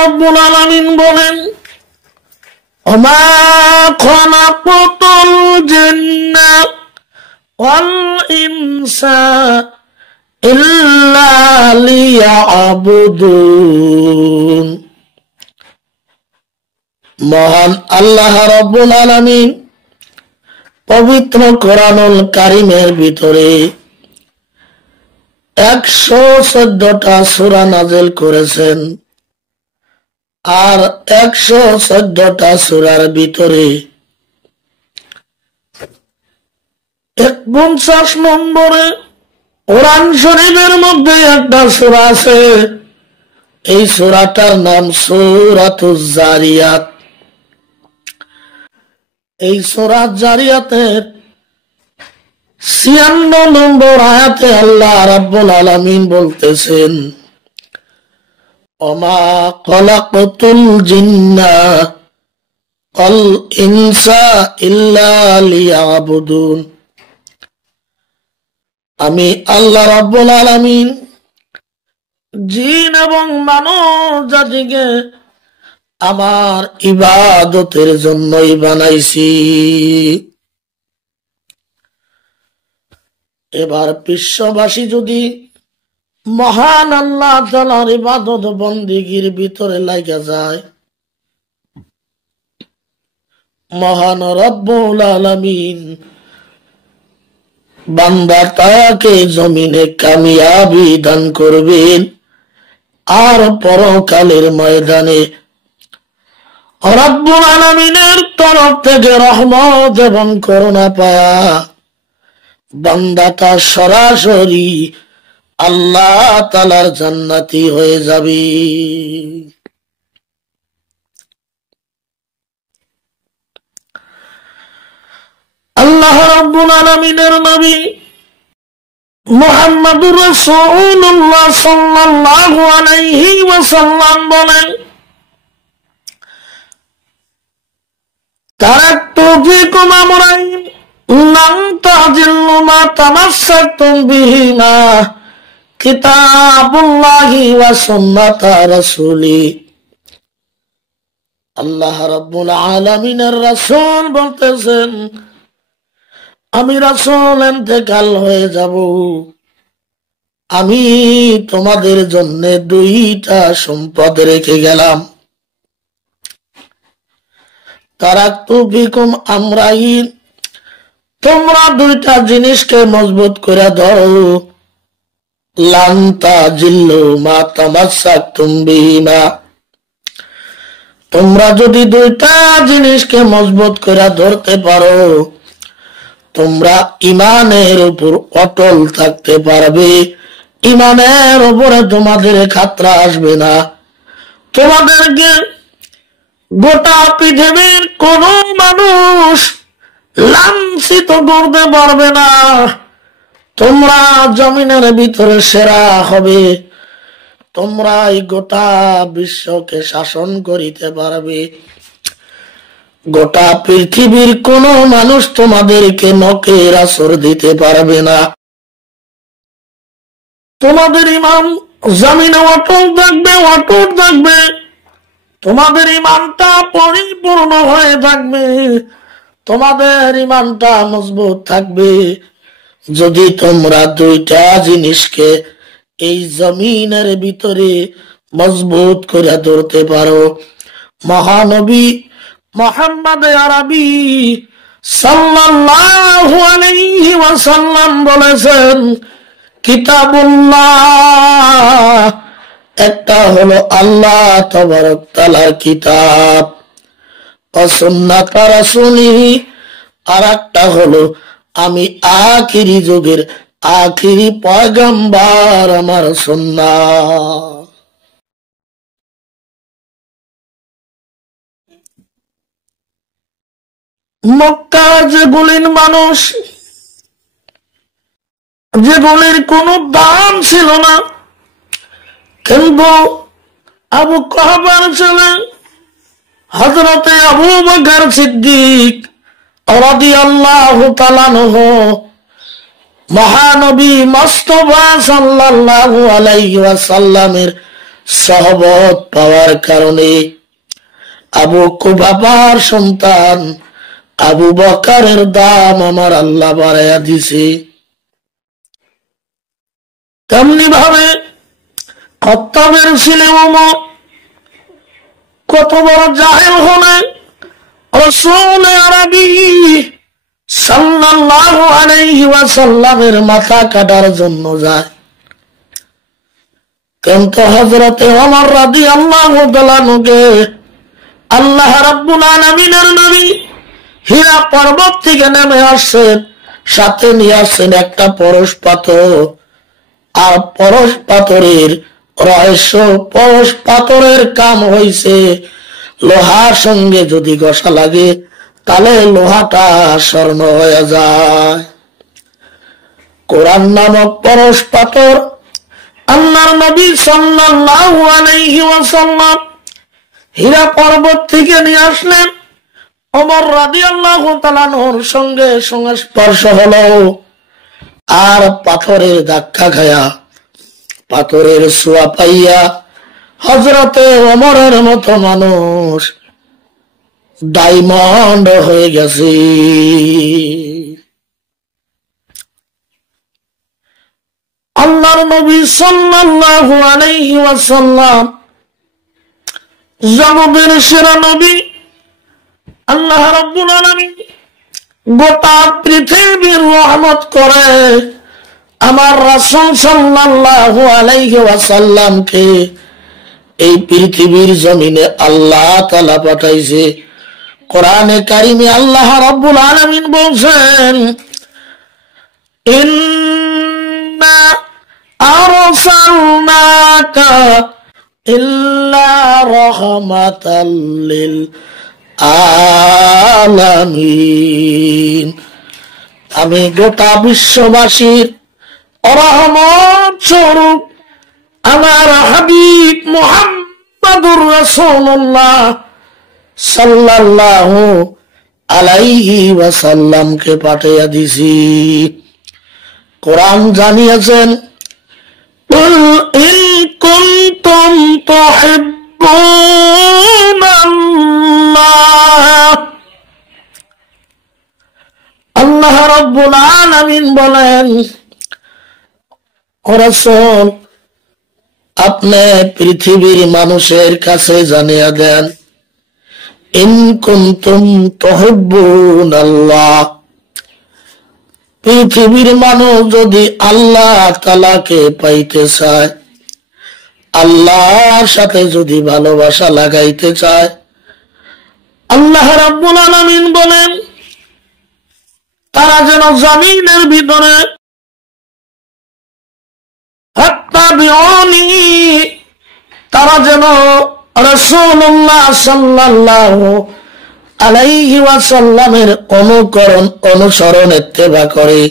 রাব্বুল আলামিন বলেন, ওমা খালাকতুল জিন্না ওয়াল ইনসা ইল্লা লিয়াবুদুন। মহান আল্লাহ রাব্বুল আলামিন পবিত্র কোরআনুল কারীমের ভিতরে 114টা সূরা নাযিল করেছেন। আর 114টা সূরার ভিতরে 49 নম্বরে কোরআন শরীফের মধ্যে একটা সূরা আছে, এই সূরাটার নাম সূরাতুজ জারিয়াত। এই সূরা জারিয়াতের 96 নম্বর আয়াতে আল্লাহ রাব্বুল আলামিন বলতেছেন, ওমা খালাকতুল জিন্না ওয়াল ইনসা ইল্লা লিয়াবুদুন। আমি আল্লাহ রাব্বুল আলামিন জিন এবং মানব জাতিকে আমার ইবাদতের জন্যই বানাইছি। এবার বিশ্ববাসী যদি মহান আল্লাহ তাআলার ইবাদত বন্দেগীর ভিতরে লাগা যায়, মহান রব্বুল আলামিন বান্দা তাকে জমিনে কামিয়াবি দান করবেন, আর পরকালের ময়দানে রব্বুল আলামিনের তরফ থেকে রহমত এবং করুণা পায়া বান্দাটা সরাসরি আল্লাহ তাআলার জান্নাতি হয়ে যাবে। আল্লাহ রাব্বুল আলামিনের নবী মুহাম্মদুর রাসূলুল্লাহ সাল্লাল্লাহু আলাইহি ওয়াসাল্লাম বলেন, তারাকতু ফিকুম আমরাইন লান তাজিল্লু মা তামাসসাকতুম বিহিমা কিতাবুল্লাহি ওয়া সুন্নাতা রাসূলি। আল্লাহ রাব্বুল আলামিনের রাসূল বলতেছেন, আমি রাসূল ইন্তেকাল হয়ে যাব, আমি তোমাদের জন্য দুইটা সম্পদ রেখে গেলাম। তারাকতু ফিকুম আমরাইন, তোমরা দুইটা জিনিসকে মজবুত করে ধরো, লান তাজিল্লু মা তামাসসাকতুম বিহিমা, তোমরা যদি দুইটা জিনিসকে মজবুত করে ধরতে পারো, তোমরা ইমানের উপর অটল থাকতে পারবে, ইমানের উপরে তোমাদের খাতরা আসবে না, তোমাদেরকে গোটা পৃথিবীর কোন মানুষ লাঞ্ছিত করতে পারবে না, তোমরা জমিনের ভিতরে সেরা হবে, তোমরা এই গোটা বিশ্বকে শাসন করিতে পারবে, গোটা পৃথিবীর কোন মানুষ তোমাদেরকে নখের আসর দিতে পারবে না, তোমাদের ইমান জমিনে অটল থাকবে, অটুট থাকবে, তোমাদের ইমানটা পরিপূর্ণ হয়ে থাকবে, তোমাদের ইমানটা মজবুত থাকবে যদি তোমরা দুইটা জিনিসকে এই জমিনের ভিতরে মজবুত করে ধরতে পারো। মহানবী মুহাম্মদ আরবি সাল্লাল্লাহু আলাইহি ওয়াসাল্লাম বলেছেন, কিতাবুল্লাহ একটা হলো আল্লাহ তাবারক তাআলার কিতাব, ওয়া সুন্নাত রাসূলিহি আর একটা হলো আমি আখিরি যুগের আখিরি পয়গম্বর আমার সুন্নাত। মক্কার যেগুলির মানুষ, যেগুলির কোনো দাম ছিল না, কিন্তু আবু কুহাফার ছেলে হযরতে আবু বকর সিদ্দিক রাদিয়াল্লাহু তাআলা আনহু মহানবী মুস্তাফা সাল্লাল্লাহু আলাইহি ওয়াসাল্লামের সহবত পাওয়ার কারণে আবু কুবাবার সন্তান আবু বকরের দাম আমার আল্লাহ বাড়াইয়া দিছে। তেমনি ভাবে খত্তাবের ছেলে ওমর কত বড় জাহেল হলে রাসূল আরবি সাল্লাল্লাহু আলাইহি ওয়াসাল্লামের মাথা কাটার জন্য যায়, কিন্তু হযরতে ওমর রাদিয়াল্লাহু তাআলা নুকে আল্লাহ রাব্বুল আলামিনের নবী হীরা পর্বত থেকে নেমে আসছেন, সাথে নিয়ে আসছেন একটা পরশ পাথর। আর পরশ পাথরের রহস্য, পরশ পাথরের কাম হইছে লোহার সঙ্গে যদি ঘষা লাগে তাহলে লোহাটা স্বর্ণ হয়ে যায়। কোরআন নামক পরশ পাথর আল্লাহর নবী সাল্লাল্লাহু আলাইহি ওয়াসাল্লাম হীরা পর্বত থেকে নিয়ে আসলেন। ওমর রাদিয়াল্লাহু তাআলা নূর সঙ্গে সংস্পর্শ হলো, আর পাথরের ধাক্কা খায়া, পাথরের ছোঁয়া পাইয়া হযরতে ওমরের মতো মানুষ ডায়মন্ড হয়ে গেছে। আল্লাহর নবী সাল্লাল্লাহু আলাইহি ওয়াসাল্লাম জগতের সেরা নবী। আল্লাহ রাব্বুল আলামিন গোটা পৃথিবীর রহমত করে আমার রাসূল সাল্লাল্লাহু আলাইহি ওয়াসাল্লামকে এই পৃথিবীর জমিনে আল্লাহ তাআলা পাঠাইছে। কোরআনে কারিমে আল্লাহ রাব্বুল আলামিন বলেন, ইন্না আরসালনাকা ইল্লা রাহমাতাল লিল আলামিন। আমি গোটা বিশ্ববাসীর রহমত স্বরূপ আমার হাবিব মুহাম্মাদুর রাসূলুল্লাহ সাল্লাল্লাহু আলাইহি ওয়াসাল্লামকে পাঠিয়ে দিছি। কোরআন জানিয়েছেন, কুল ইন কুনতুম তুহিব্বুনাল্লাহ। আল্লাহ রাব্বুল আলামিন বলেন, ও রাসূল আপনি পৃথিবীর মানুষের কাছে জানিয়ে দেন, ইন কুনতুম তুহিব্বুনাল্লাহ, পৃথিবীর মানুষ যদি আল্লাহ তাআলাকে পাইতে চায়, আল্লাহর সাথে যদি ভালোবাসা লাগাইতে চায়, আল্লাহ রাব্বুল আলামিন বলেন তারা যেন জমিনের ভিতরে হাত্তাবিউনি, তারা যেন রাসূলুল্লাহ সাল্লাল্লাহু আলাইহি ওয়াসাল্লামের অনুসরণ ইত্তেবা করে।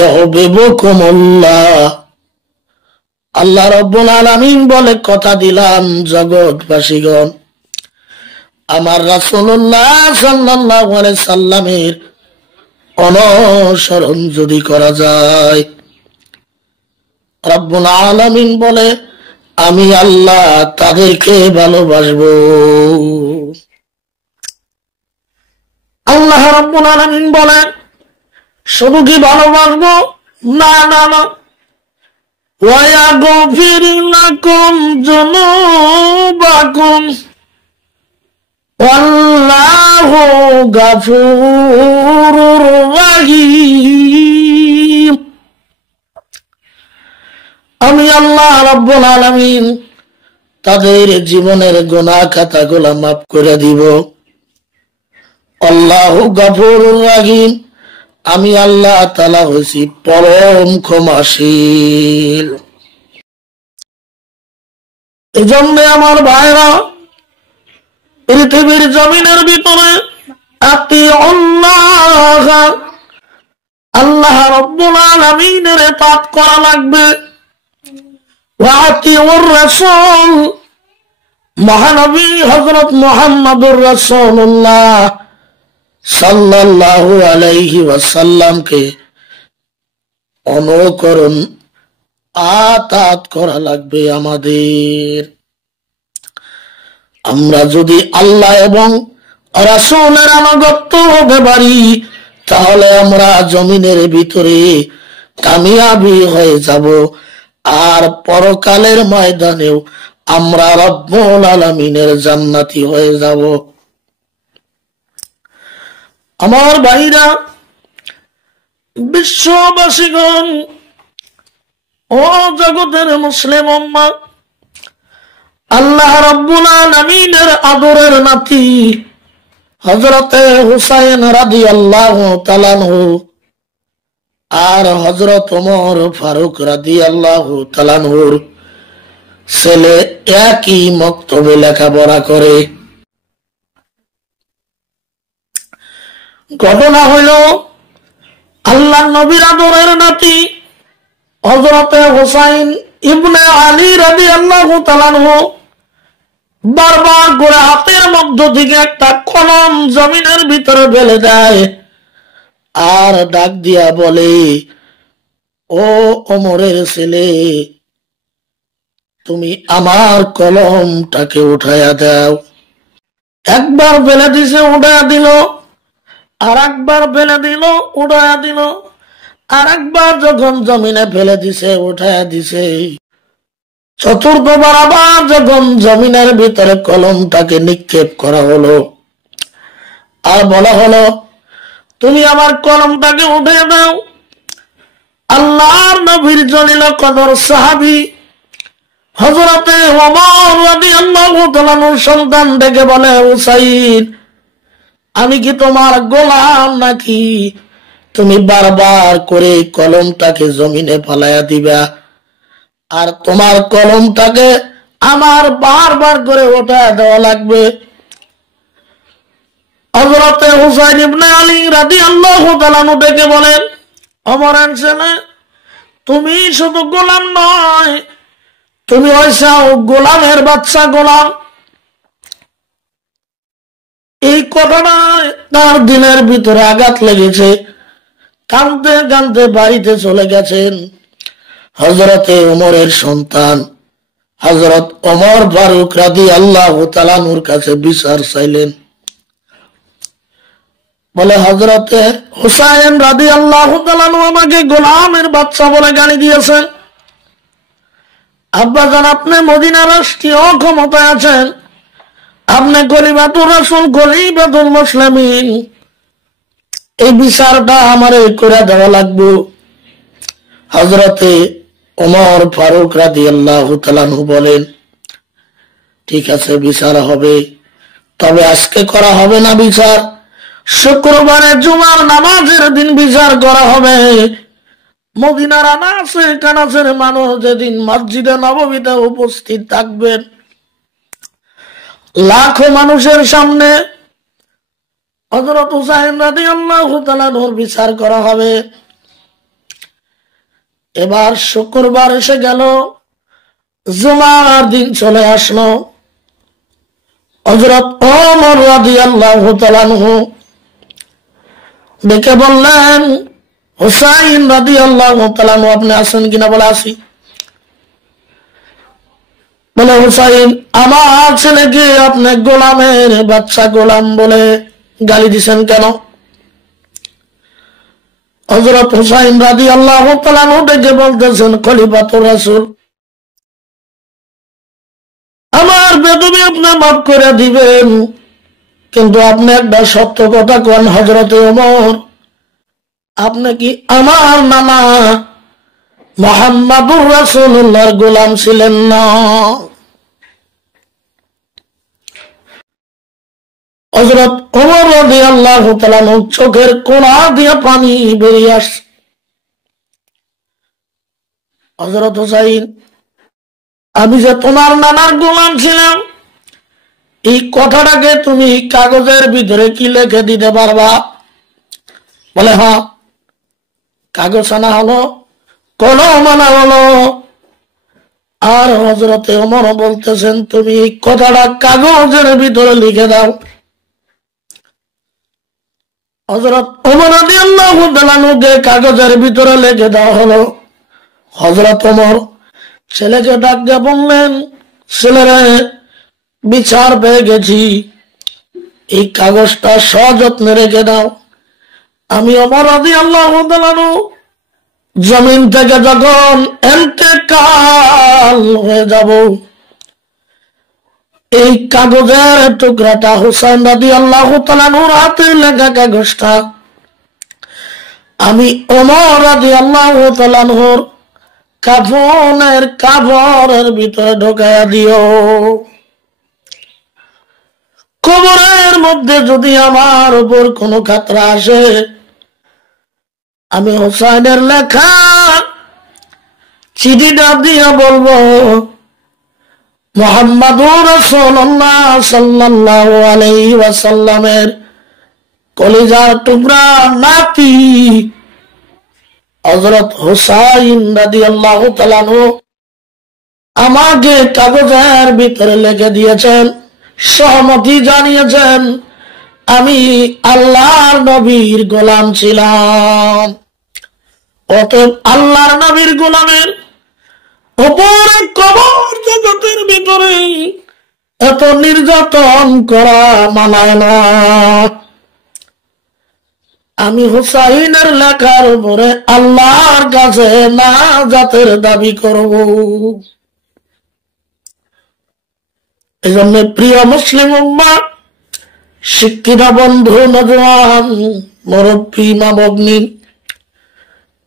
ইউহিব্বুকুমুল্লাহ, আল্লাহ রাব্বুল আলামিন বলে কথা দিলাম জগৎবাসীগণ আমার রাসূলুল্লাহ সাল্লাল্লাহু আলাইহি সাল্লামের অনুসরণ যদি করা যায়, রাব্বুল আলামিন বলে আমি আল্লাহ তাদেরকে ভালোবাসবো। আল্লাহ রাব্বুল আলামিন বলেন শুধু কি ভালোবাসবো, না না না, ওয়া ইয়াগফির লাকুম যুনুবাকুম ওয়াল্লাহু গাফুরুর রাহিম। আমি আল্লাহ রাব্বুল আলামিন তাদের জীবনের গুনাহ খাতাগুলো মাফ করে দিব। আল্লাহু গাফুরুর রাহিম, আমি আল্লাহ তাআলা হইছি পরম ক্ষমাশীল। এজন্য আমার ভাইরা পৃথিবীর জমিনের ভিতরে আতিউল্লাহ, আল্লাহ রাব্বুল আলামিনের ইতাআত করা লাগবে। ওয়া আতিউর রাসূল, মহানবী হযরত মুহাম্মদুর রাসূলুল্লাহ সাল্লাল্লাহু আলাইহি ওয়াসাল্লামকে অনুকরণ আতাত করা লাগবে আমাদের। আমরা যদি আল্লাহ এবং রাসূলের আনুগত্য হতে পারি তাহলে আমরা জমিনের ভিতরে কামিয়াবি হয়ে যাব, আর পরকালের ময়দানেও আমরা রব্বুল আলামিনের জান্নাতি হয়ে যাব। আমার ভাইরা, বিশ্ববাসীগণ, ও জগতের মুসলিম উম্মাহ, আল্লাহ রাব্বুল আলামিনের আদরের নাতি হযরতে হুসাইন রাদিয়াল্লাহু তাআলা আনহু আর হযরত ওমর ফারুক রাদিয়াল্লাহু তাআলা আনহুর ছেলে একই মক্তবে লেখাপড়া করে। ঘটনা হইল, আল্লাহ নবীর আদরের নাতি হযরতে হুসাইন ইবনে আলী রাদিয়াল্লাহু তাআলা আনহু বারবার করে হাতের মধ্য থেকে একটা কলম জমিনের ভিতরে ফেলে দেয় আর ডাক দিয়া বলে, ও ওমরের ছেলে, তুমি আমার কলমটাকে উঠাইয়া দাও। একবার ফেলে দিছে, উঠাইয়া দিল, আর একবার ফেলে দিল, উঠাইয়া দিল, আর একবার যখন জমিনে ফেলে দিছে, উঠাইয়া দিছে, চতুর্থবার আবার যখন জমিনের ভিতরে কলমটাকে নিক্ষেপ করা হলো আর বলা হলো, তুমি আমার কলমটাকে উঠে দাও। আল্লাহর নবীর জলিল কদর সাহাবী হযরতে ওমর রাদিয়াল্লাহু তাআলা আনহুর সন্তান ডেকে বলে, হুসাইন, আমি কি তোমার গোলাম নাকি তুমি বারবার করে কলমটাকে জমিনে ফালাইয়া দিবা আর তোমার কলমটাকে আমার বারবার করে উঠায় দেওয়া লাগবে? হযরতে হুসাইন ইবনে আলী রাদিয়াল্লাহু তাআলা আনহু ডেকে বলেন, ওমরের ছেলে, তুমি শুধু গোলাম নয়, তুমি হইছাও গোলামের বাচ্চা গোলাম। এই কথাটা তার দিনের ভিতরে আঘাত লেগেছে। কাঁদতে কাঁদতে বাড়িতে চলে গেছেন। হযরতে ওমরের সন্তান হযরত ওমর ফারুক রাদিয়াল্লাহু তাআলা আনহুর কাছে বিচার চাইলেন। বলে, হযরতে হুসাইন রাদিয়াল্লাহু তাআলা আনহু আমাকে গোলামের বাচ্চা বলে গালি দিয়েছেন। আব্বাজান, আপনি মদিনা রাষ্ট্রীয় ক্ষমতায় আছেন, আপনি খলিফাতুর রাসূল, খলিফাতুল মুসলিমিন, এই বিচারটা আমারে করে দেওয়া লাগবে। হযরতে ওমর ফারুক রাদিয়াল্লাহু তাআলা আনহু বলেন, ঠিক আছে, বিচার হবে, তবে আজকে করা হবে না বিচার, শুক্রবারে জুমার নামাজের দিন বিচার করা হবে। মদিনার আনাচে কানাচের মানুষ যেদিন মসজিদে নববীতে উপস্থিত থাকবেন, লাখো মানুষের সামনে হযরত হুসাইন রাদিয়াল্লাহু তাআলা আনহুর বিচার করা হবে। এবার শুক্রবার এসে গেল, জুমার দিন চলে আসলো। হযরত ওমর রাদিয়াল্লাহু তাআলা আনহু ডেকে বললেন, হুসাইন রাদিয়াল্লাহু তাআলা আনহু, আপনি আছেন কিনা? বলে, আসি। বলে, হুসাইন, আমার ছেলেকে আপনি গোলামের বাচ্চা গোলাম বলে গালি দিছেন কেন? হযরত হুসাইন রাদিয়াল্লাহু তাআলা আনহু ডেকে বলতেছেন, খলিফাতুর রাসূল, আমার বেদবি আপনি মাফ করে দিবেন, কিন্তু আপনি একটা সত্য কথা কোন, হযরতে ওমর, আপনি কি আমার নানা মুহাম্মাদুর রাসূলুল্লাহর গোলাম ছিলেন না? হযরত ওমর রাদিয়াল্লাহু তাআলা আনহু চোখের কোণা দিয়ে পানি বেরিয়ে আসছে। হযরত হুসাইন, আমি যে তোমার নানার গোলাম ছিলাম, এই কথাটাকে তুমি কাগজের ভিতরে কি লিখে দিতে পারবা? বলে, হ্যাঁ। কাগজ আনা হলো, কলম আনা হলো, আর হযরতে ওমর বলতেছেন, তুমি এই কথাটা কাগজের ভিতরে লিখে দাও। হযরত ওমর রাদিয়াল্লাহু তাআলা আনহুকে কাগজের ভিতরে লিখে দেওয়া হলো। হযরত ওমর ছেলেকে ডাক দিয়ে বললেন, ছেলেরে, বিচার পেয়ে গেছি, এই কাগজটা সযত্নে রেখে দাও। আমি ওমর রাদিয়াল্লাহু তাআলা আনহু জমিন থেকে যখন ইন্তেকাল হয়ে যাব, এই কাগজের টুকরাটা, হুসাইন রাদিয়াল্লাহু তাআলা আনহুর হাতে লেখা কাগজটা আমি ওমর রাদিয়াল্লাহু তাআলা আনহুর কাফনের কাপড়ের ভিতরে ঢোকায়া দিও। কবরের মধ্যে যদি আমার উপর কোনো খাতরা আসে, আমি হুসাইনের লেখা চিঠিটা দিয়ে বলবো, মুহাম্মাদুর রাসূলুল্লাহ সাল্লাল্লাহু আলাইহি ওয়াসাল্লামের কলিজার টুকরা নাতি হযরত হুসাইন রাদিয়াল্লাহু তাআলা আনহু আমাকে কাগজের ভিতরে লিখে দিয়েছেন, সহমতি জানিয়েছেন আমি আল্লাহর নবীর গোলাম ছিলাম। অতএব আল্লাহর নবীর গোলামের উপরে কবর জগতের ভিতরে এত নির্যাতন করা মানায় না। আমি হুসাইনের লেখার উপরে আল্লাহর কাছে নাজাতের দাবি করব। এই জন্য প্রিয় মুসলিম উম্মাহ, শিক্ষিত বন্ধু, নওজোয়ান, মুরব্বী, মা ভগ্নী,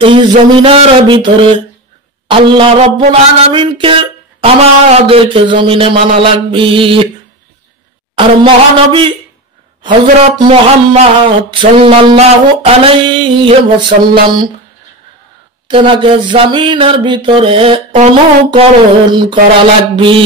এই জমিনের ভিতরে আল্লাহ রাব্বুল আলামিনকে আমাদেরকে জমিনে মানা লাগবে। আর মহানবী হযরত মুহাম্মদ সাল্লাল্লাহু আলাইহি ওয়াসাল্লাম তেনাকে জমিনের ভিতরে অনুকরণ করা লাগবে।